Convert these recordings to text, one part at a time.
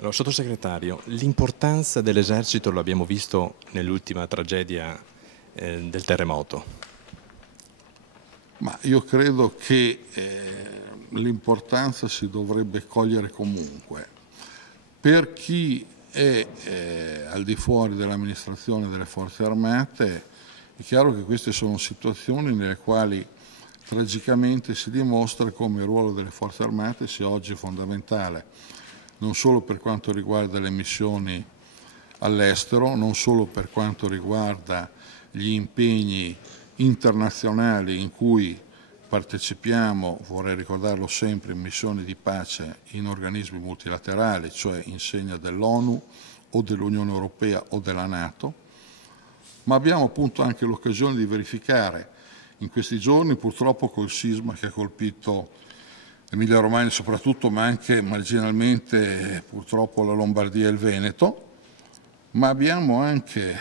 Allora, sottosegretario, l'importanza dell'esercito lo abbiamo visto nell'ultima tragedia del terremoto. Ma io credo che l'importanza si dovrebbe cogliere comunque. Per chi è al di fuori dell'amministrazione delle Forze Armate è chiaro che queste sono situazioni nelle quali tragicamente si dimostra come il ruolo delle Forze Armate sia oggi fondamentale, non solo per quanto riguarda le missioni all'estero, non solo per quanto riguarda gli impegni internazionali in cui partecipiamo, vorrei ricordarlo sempre, in missioni di pace in organismi multilaterali, cioè in segno dell'ONU o dell'Unione Europea o della Nato, ma abbiamo appunto anche l'occasione di verificare in questi giorni, purtroppo col sisma che ha colpito l'Emilia Romagna soprattutto, ma anche marginalmente purtroppo la Lombardia e il Veneto, ma abbiamo anche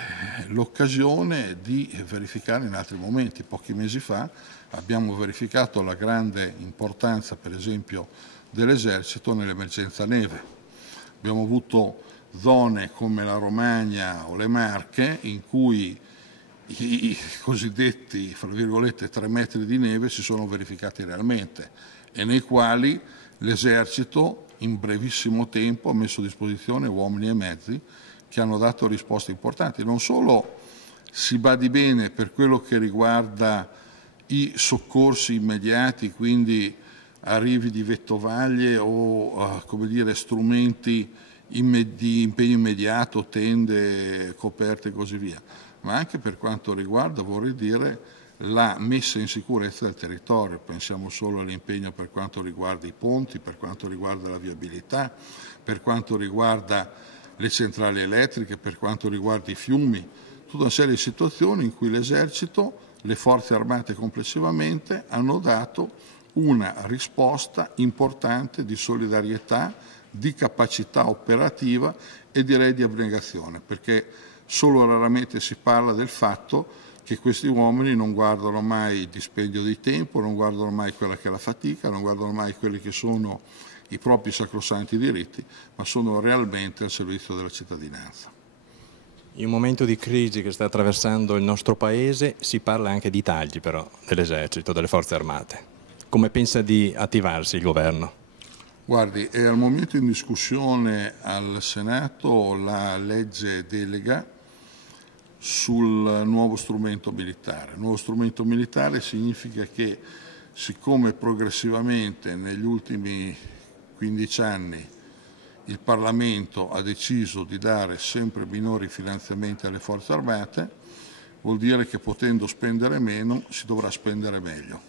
l'occasione di verificare in altri momenti. Pochi mesi fa abbiamo verificato la grande importanza, per esempio, dell'esercito nell'emergenza neve. Abbiamo avuto zone come la Romagna o le Marche in cui i cosiddetti, fra virgolette, 3 metri di neve si sono verificati realmente e nei quali l'esercito in brevissimo tempo ha messo a disposizione uomini e mezzi che hanno dato risposte importanti. Non solo si badi bene per quello che riguarda i soccorsi immediati, quindi arrivi di vettovaglie o come dire, strumenti di impegno immediato, tende, coperte e così via, ma anche per quanto riguarda, vorrei dire, la messa in sicurezza del territorio. Pensiamo solo all'impegno per quanto riguarda i ponti, per quanto riguarda la viabilità, per quanto riguarda le centrali elettriche, per quanto riguarda i fiumi, tutta una serie di situazioni in cui l'esercito, le forze armate complessivamente hanno dato una risposta importante di solidarietà, di capacità operativa e direi di abnegazione, perché solo raramente si parla del fatto che questi uomini non guardano mai il dispendio di tempo, non guardano mai quella che è la fatica, non guardano mai quelli che sono i propri sacrosanti diritti, ma sono realmente al servizio della cittadinanza. In un momento di crisi che sta attraversando il nostro Paese si parla anche di tagli però dell'esercito, delle forze armate. Come pensa di attivarsi il governo? Guardi, è al momento in discussione al Senato la legge delega sul nuovo strumento militare. Nuovo strumento militare significa che, siccome progressivamente negli ultimi 15 anni il Parlamento ha deciso di dare sempre minori finanziamenti alle forze armate, vuol dire che potendo spendere meno si dovrà spendere meglio.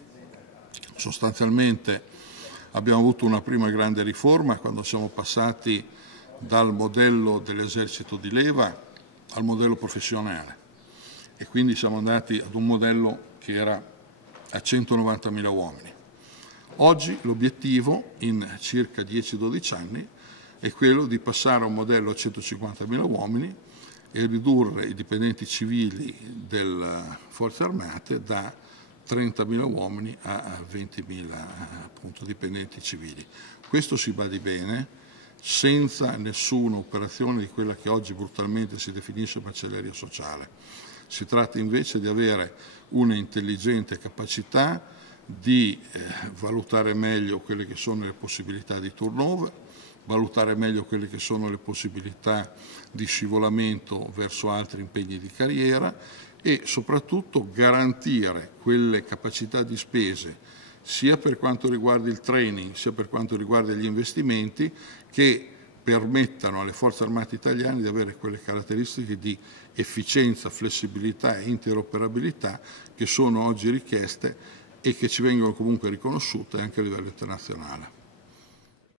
Sostanzialmente abbiamo avuto una prima grande riforma quando siamo passati dal modello dell'esercito di leva al modello professionale e quindi siamo andati ad un modello che era a 190.000 uomini. Oggi l'obiettivo in circa 10-12 anni è quello di passare a un modello a 150.000 uomini e ridurre i dipendenti civili delle forze armate da 30.000 uomini a 20.000 appunto dipendenti civili. Questo si badi bene, senza nessuna operazione di quella che oggi brutalmente si definisce macelleria sociale. Si tratta invece di avere una intelligente capacità di valutare meglio quelle che sono le possibilità di turnover, valutare meglio quelle che sono le possibilità di scivolamento verso altri impegni di carriera e soprattutto garantire quelle capacità di spese sia per quanto riguarda il training sia per quanto riguarda gli investimenti che permettano alle forze armate italiane di avere quelle caratteristiche di efficienza, flessibilità e interoperabilità che sono oggi richieste e che ci vengono comunque riconosciute anche a livello internazionale.